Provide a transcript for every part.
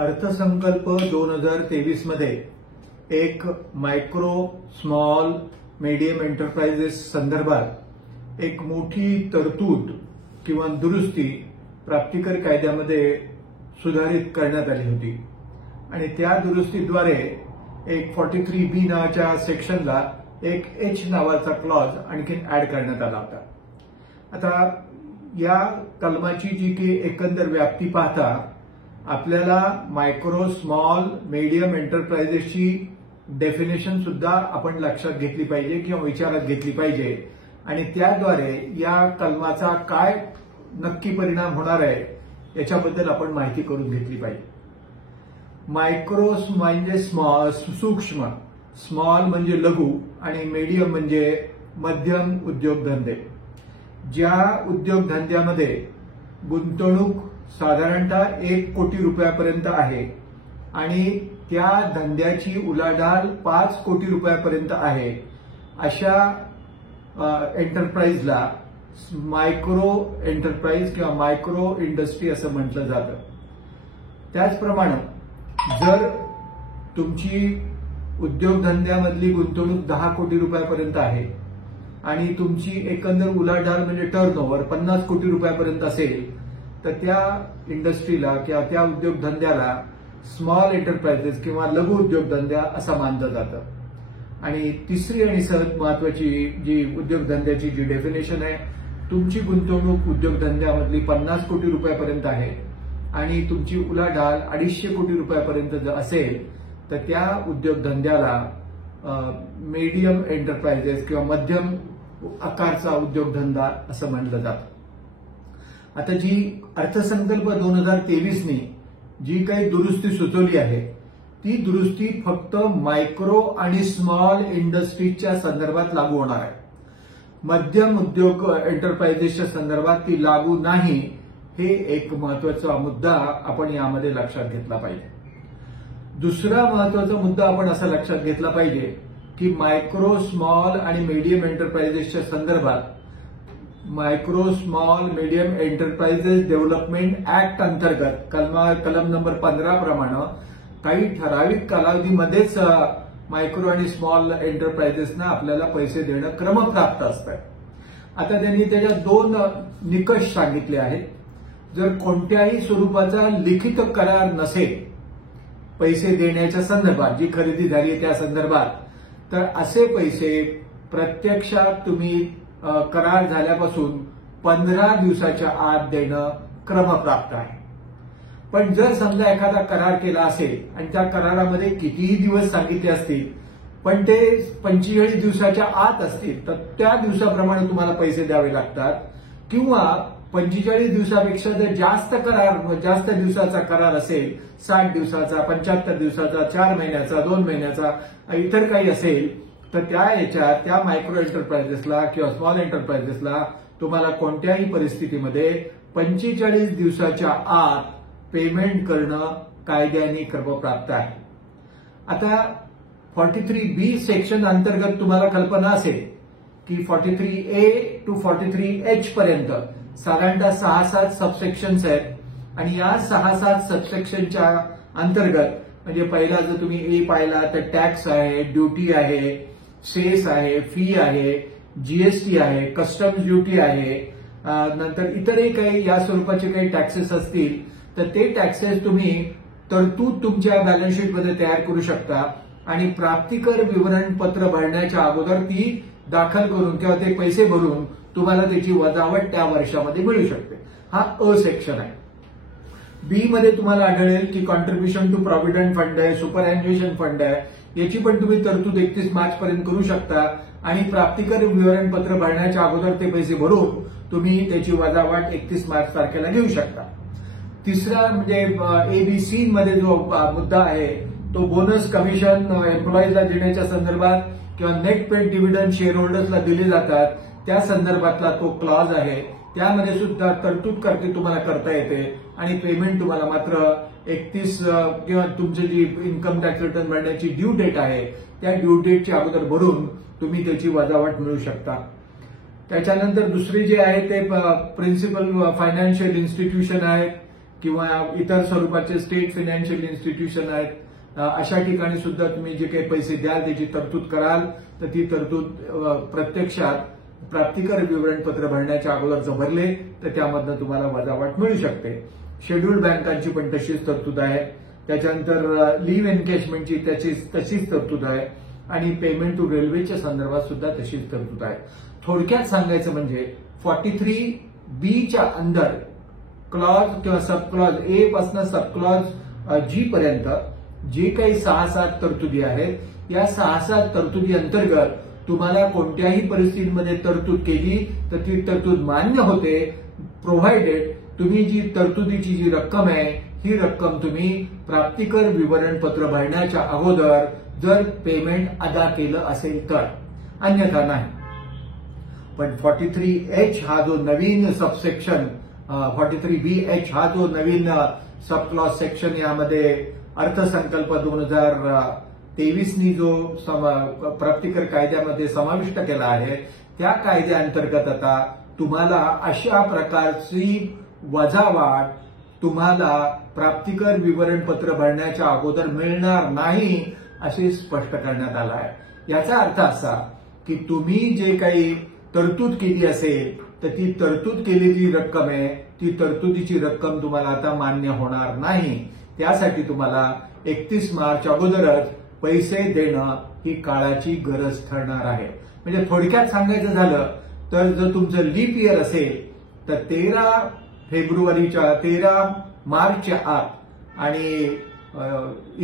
अर्थसंकल्प 2023 मध्ये एक मायक्रो स्मॉल मीडियम एंटरप्राइजेस संदर्भात एक मोठी तरतूद किंवा दुरुस्ती प्राप्तिकर कायद्यामध्ये सुधारित करण्यात आली होती आणि त्या दुरुस्तीद्वारे एक 43B नावाच्या सेक्शनला एक H नावाचा क्लॉज आणखी ऍड करण्यात आला होता। आता या कलमाची जी की एकंदर व्याप्ती पाहता आपल्याला मायक्रो स्मॉल मीडियम एंटरप्राइजेसची डेफिनेशन सुद्धा आपण लक्षात घेतली पाहिजे किंवा विचारात घेतली पाहिजे आणि त्याद्वारे या कलमाचा काय नक्की परिणाम होणार आहे याच्याबद्दल आपण माहिती करून घेतली पाहिजे। मायक्रो म्हणजे सूक्ष्म, स्मॉल म्हणजे लघु आणि मीडियम म्हणजे मध्यम उद्योगधंदे। ज्या उद्योगधंद्यामध्ये गुंतवणूक साधारणतः 1 कोटी रुपयापर्यंत आहे आणि त्या धंद्याची उलाढाल 5 कोटी रुपयापर्यंत आहे अशा एंटरप्राइजला मायक्रो एंटरप्राइज किंवा मायक्रो इंडस्ट्री असं म्हटलं जातं। त्याचप्रमाणे जर तुमची उद्योगधंद्यामधली गुंतवणूक 10 कोटी रुपयापर्यंत आहे आणि तुमची एकंदर उलाढाल म्हणजे टर्नओव्हर 50 कोटी रुपयापर्यंत असेल तर त्या इंडस्ट्रीला किंवा त्या उद्योगधंद्याला स्मॉल एंटरप्राइजेस किंवा लघु उद्योगधंद्या असं मानलं जातं। आणि तिसरी आणि सर्वात महत्वाची जी उद्योगधंद्याची जी डेफिनेशन आहे, तुमची गुंतवणूक उद्योगधंद्यामधली 50 कोटी रुपयापर्यंत आहे आणि तुमची उलाढाल 250 कोटी रुपयापर्यंत जर असेल तर त्या उद्योगधंद्याला मीडियम एंटरप्राइजेस किंवा मध्यम आकारचा उद्योगधंदा असं म्हटलं जातं। आता जी अर्थसंकल्प 2023 नी जी काही दुरुस्ती सुचवली आहे ती दुरुस्ती फक्त मायक्रो आणि स्मॉल इंडस्ट्रीजच्या संदर्भात लागू होणार आहे। मध्यम उद्योग एंटरप्राइजेसच्या संदर्भात ती लागू नाही, हे एक महत्वाचा मुद्दा आपण यामध्ये लक्षात घेतला पाहिजे। दुसरा महत्वाचा मुद्दा आपण असा लक्षात घेतला पाहिजे की मायक्रो स्मॉल आणि मीडियम एंटरप्राइजेसच्या संदर्भात micro small medium enterprises development act अंतर्गत कलम नंबर 15 प्रमाणे काही ठराविक कालावधीमध्येच मायक्रो आणि स्मॉल एंटरप्राइजेसना आपल्याला पैसे देणं क्रमप्राप्त असतं। आता त्यांनी त्याच्या 2 निकष सांगितले आहेत। जर कोणत्याही स्वरूपाचा लिखित करार नसेल पैसे देण्याच्या संदर्भात, जी खरेदी झाली त्या संदर्भात, तर असे पैसे प्रत्यक्षात तुम्ही करार झाल्यापासून 15 दिवसाच्या आत देणं क्रमप्राप्त आहे। पण जर समजा एखादा करार केला असेल आणि त्या करारामध्ये कितीही दिवस सांगितले असतील पण ते 45 दिवसाच्या आत असतील तर त्या दिवसाप्रमाणे तुम्हाला पैसे द्यावे लागतात, किंवा 45 दिवसापेक्षा जर जास्त दिवसाचा करार असेल, 60 दिवसाचा, 75 दिवसाचा, 4 महिन्याचा, 2 महिन्याचा, इतर काही असेल तर त्या मायक्रो एंटरप्राइजेसला किंवा स्मॉल एंटरप्राइजेसला तुम्हाला कोणत्याही परिस्थितीमध्ये 45 दिवसाच्या आत पेमेंट करणं कायद्याने क्रमप्राप्त आहे। आता 43B सेक्शन अंतर्गत तुम्हाला कल्पना असेल की 43A to 43H पर्यंत साधारणतः 6-7 सबसेक्शन्स आहेत आणि या 6-7 सबसेक्शनच्या अंतर्गत म्हणजे पहिला जर तुम्ही ए पाहिला तर टॅक्स आहे, ड्युटी आहे, सेस आहे, फी आहे, जीएसटी आहे, कस्टम्स ड्युटी आहे, नंतर इतरही काही या स्वरूपाचे काही टॅक्सेस असतील तर ते टॅक्सेस तुम्ही तरतूद तुमच्या बॅलन्स शीटमध्ये तयार करू शकता आणि प्राप्तिकर विवरणपत्र भरण्याच्या अगोदर ती दाखल करून किंवा ते पैसे भरून तुम्हाला त्याची वजावट त्या वर्षामध्ये मिळू शकते। हा अ सेक्शन आहे। बी मध्ये तुम्हाला आढळेल की कॉन्ट्रीब्युशन टू प्रॉव्हिडंट फंड आहे, सुपरअॅन्युएशन फंड आहे, याची पण तुम्ही तरतूद 31 मार्च पर्यंत करू शकता आणि प्राप्तिकर विवरणपत्र भरण्याच्या अगोदर ते पैसे भरून तुम्ही त्याची वजावट 31 मार्च तारखेला घेऊ शकता। तिसरा म्हणजे ABC मध्ये जो मुद्दा आहे तो बोनस कमिशन एम्प्लॉईजला देण्याच्या संदर्भात किंवा नेट पेड डिव्हिडंड शेअर होल्डर्सला दिले जातात त्या संदर्भातला तो क्लॉज आहे। त्यामध्ये सुद्धा तरतूद तुम्हाला करता येते आणि पेमेंट तुम्हाला मात्र 31 किंवा तुमची जी इन्कम टॅक्स रिटर्न भरण्याची ड्यू डेट आहे त्या ड्यू डेटच्या अगोदर भरून तुम्ही त्याची वजावट मिळू शकता। त्याच्यानंतर दुसरे जे आहे ते प्रिन्सिपल फायनान्शियल इन्स्टिट्यूशन आहे, किंवा इतर स्वरूपाचे स्टेट फायनान्शियल इन्स्टिट्यूशन आहेत, अशा ठिकाणी सुद्धा तुम्ही जे काही पैसे द्याल त्याची तरतूद कराल तर ती तरतूद प्रत्यक्षात प्राप्तिकर विवरणपत्र भरण्याच्या अगोदर जर भरले तर त्यामधनं तुम्हाला वजावट मिळू शकते. शेड्यूल्ड बँकांची पण तशीच तरतूद आहे. त्याच्यानंतर लीव्ह एनकॅशमेंटची तशीच तरतूद आहे आणि पेमेंट टू रेल्वेच्या संदर्भात सुद्धा तशीच तरतूद आहे. थोडक्यात सांगायचं म्हणजे 43B च्या अंदर क्लॉज किंवा सब क्लॉज ए पासून सब क्लॉज जी पर्यंत जे काही 6-7 तरतुदी आहेत या 6-7 तरतुदी अंतर्गत तुम्हाला कोणत्याही परिस्थितीमध्ये तरतूद केली तर ती तरतूद मान्य होते, प्रोव्हाइडेड तुम्ही जी तरतुदीची जी रक्कम आहे ही रक्कम तुम्ही प्राप्तिकर विवरणपत्र भरण्याच्या अगोदर जर पेमेंट अदा केलं असेल तर, अन्यथा नाही. पण 43H हा जो नवीन सबसेक्शन 43BH हा जो नवीन सब क्लॉज सेक्शन यामध्ये अर्थसंकल्प 2023नी जो प्राप्तिकर कायद्यामध्ये समाविष्ट केला आहे त्या कायद्याअंतर्गत आता तुम्हाला अशा प्रकारची वजावाट तुम्हाला प्राप्तिकर विवरणपत्र भरण्याच्या अगोदर मिळणार नाही असे स्पष्ट करण्यात आलं आहे. याचा अर्थ असा की तुम्ही जे काही तरतूद केली असेल तर ती तरतूद केलेली रक्कम आहे ती तरतुदीची रक्कम तुम्हाला आता मान्य होणार नाही. त्यासाठी तुम्हाला 31 मार्च अगोदरच पैसे देणं ही काळाची गरज ठरणार आहे. म्हणजे थोडक्यात सांगायचं झालं तर जर तुमचं लीप इयर असेल तर 13 मार्चच्या आत आणि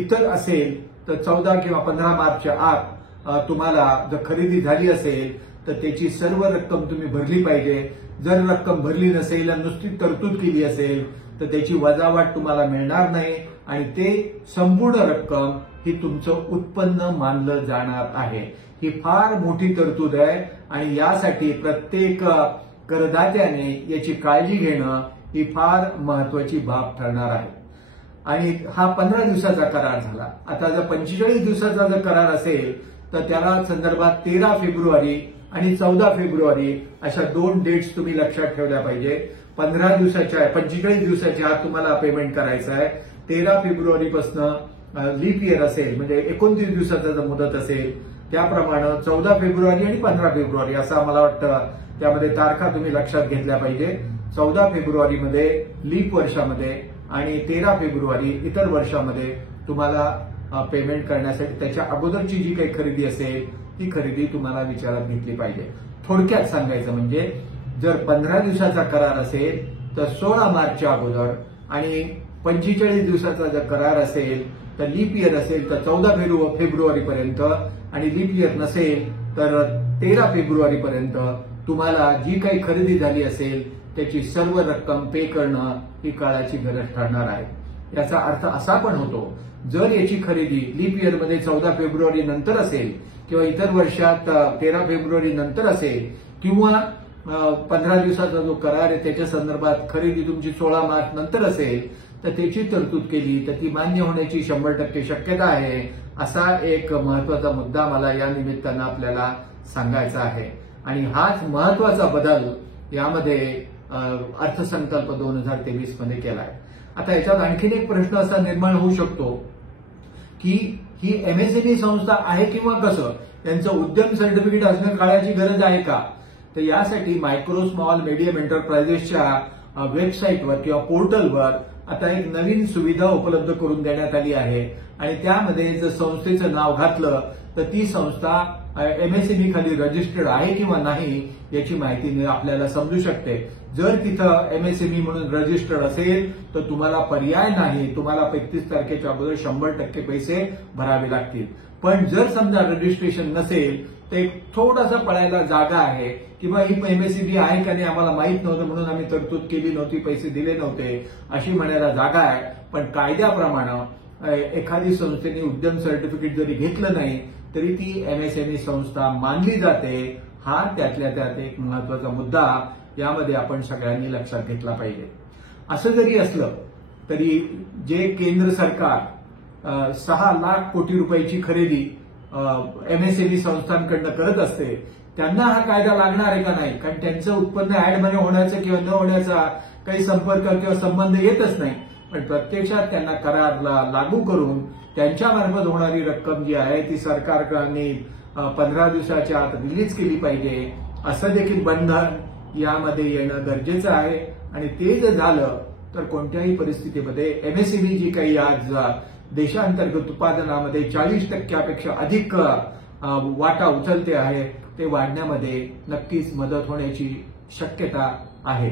इतर असेल तर 14 किंवा 15 मार्चच्या आत तुम्हाला जर खरेदी झाली असेल तर त्याची सर्व रक्कम तुम्ही भरली पाहिजे. जर रक्कम भरली नसेल आणि नुसती तरतूद केली असेल तर त्याची वजावट तुम्हाला मिळणार नाही आणि ते संपूर्ण रक्कम ही तुमचं उत्पन्न मानलं जाणार आहे. ही फार मोठी तरतूद आहे आणि यासाठी प्रत्येक करदात्याने याची काळजी घेणं ही फार महत्वाची बाब ठरणार आहे. आणि हा 15 दिवसाचा करार झाला. आता जर 45 दिवसाचा जर करार असेल तर त्याला संदर्भात 13 फेब्रुवारी आणि 14 फेब्रुवारी अशा 2 डेट्स तुम्ही लक्षात ठेवल्या पाहिजे. 45 दिवसाच्या आत तुम्हाला पेमेंट करायचं आहे. 13 फेब्रुवारीपासून लीप इयर असेल म्हणजे 29 दिवसाचा जर मुदत असेल त्याप्रमाणे 14 फेब्रुवारी आणि 15 फेब्रुवारी असा मला वाटतं त्यामध्ये तारखा तुम्ही लक्षात घेतल्या पाहिजे. 14 फेब्रुवारीमध्ये लीप वर्षामध्ये आणि 13 फेब्रुवारी इतर वर्षामध्ये तुम्हाला पेमेंट करण्यासाठी त्याच्या अगोदरची जी काही खरेदी असेल ती खरेदी तुम्हाला विचारात घेतली पाहिजे. थोडक्यात सांगायचं म्हणजे जर 15 दिवसाचा करार असेल तर 16 मार्चच्या अगोदर आणि 45 दिवसाचा जर करार असेल तर लीप इयर असेल तर 14 फेब्रुवारीपर्यंत आणि लीप इयर नसेल तर 13 फेब्रुवारीपर्यंत तुम्हाला जी काही खरेदी झाली असेल त्याची सर्व रक्कम पे करणं ही काळाची गरज ठरणार आहे. याचा अर्थ असा पण होतो जर याची खरेदी लीप इयरमध्ये 14 फेब्रुवारी नंतर असेल किंवा इतर वर्षात 13 फेब्रुवारी नंतर असेल किंवा 15 दिवसाचा जो करार आहे त्याच्या संदर्भात खरेदी तुमची 16 मार्च नंतर असेल तर त्याची तरतूद केली तर ती मान्य होण्याची 100% शक्यता आहे. असा एक महत्वाचा मुद्दा मला या निमित्तानं आपल्याला सांगायचा आहे. आणि हाच महत्वाचा बदल यामध्ये अर्थसंकल्प 2023 मध्ये केलाय. आता याच्यात आणखीन एक प्रश्न असा निर्माण होऊ शकतो की ही एमएसएमई संस्था आहे किंवा कसं, त्यांचं उद्यम सर्टिफिकेट असणं काळाची गरज आहे का? तर यासाठी मायक्रो स्मॉल मीडियम एंटरप्राइजेसच्या वेबसाईटवर किंवा पोर्टलवर आता एक नवीन सुविधा उपलब्ध करून देण्यात आली आहे आणि त्यामध्ये जर संस्थेचं नाव घातलं तर ती संस्था एमएसएमई खाली रजिस्टर्ड आहे किंवा नाही याची माहिती आपल्याला समजू शकते. जर तिथं एमएसएमई म्हणून रजिस्टर्ड असेल तर तुम्हाला पर्याय नाही, तुम्हाला 35 तारखेच्या अगोदर 100% पैसे भरावे लागतील. पण जर समजा रजिस्ट्रेशन नसेल तर एक थोडासा पळायला जागा आहे किंवा ही एमएसएमई आहे का नाही आम्हाला माहित नव्हतं म्हणून आम्ही तरतूद केली नव्हती, पैसे दिले नव्हते अशी म्हणायला जागा आहे. पण कायद्याप्रमाणे एखादी संस्थेने उद्यम सर्टिफिकेट जरी घेतलं नाही तरी ती एमएसएमई संस्था मानली जाते. हा त्यातल्या त्यात एक महत्वाचा मुद्दा यामध्ये आपण सगळ्यांनी लक्षात घेतला पाहिजे. असं जरी असलं तरी जे केंद्र सरकार 6 लाख कोटी रुपयाची खरेदी एमएसएमई संस्थांकडनं करत असते त्यांना हा कायदा लागणार आहे का नाही, कारण त्यांचं उत्पन्न ऍड मनी होण्याचं किंवा न होण्याचा काही संपर्क किंवा संबंध येतच नाही. पण प्रत्यक्षात त्यांना करारला लागू करून त्यांच्यामार्फत होणारी रक्कम जी आहे ती सरकारने 15 दिवसाच्या आत रिलीज केली पाहिजे, असं देखील बंधन यामध्ये येणं गरजेचं आहे. आणि ते जर झालं तर कोणत्याही परिस्थितीमध्ये एमएसएमई जी काही आज देशांतर्गत उत्पादनामध्ये 40% अधिक वाटा उचलते आहे, ते वाढण्यामध्ये नक्कीच मदत होण्याची शक्यता आहे.